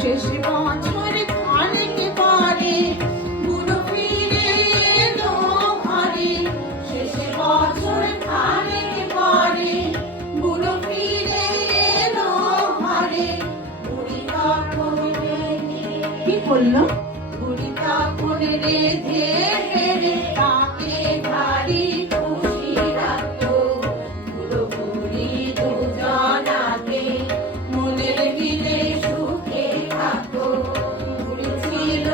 শেষ বছর খানিক পরে বুড়ো ফিরে এলো ঘরে। শেষ বছর খানিক পরে বুড়ো ফিরে এলো ঘরে। বুড়ি তখন কি বললো? বুড়ি তখন রেধে হেরে তাকে ভারী খুশি রাখতো। বুড়ো বুড়ি দুজনাতে মনের মিলে সুখে থাকতো। বুড়ি ছিল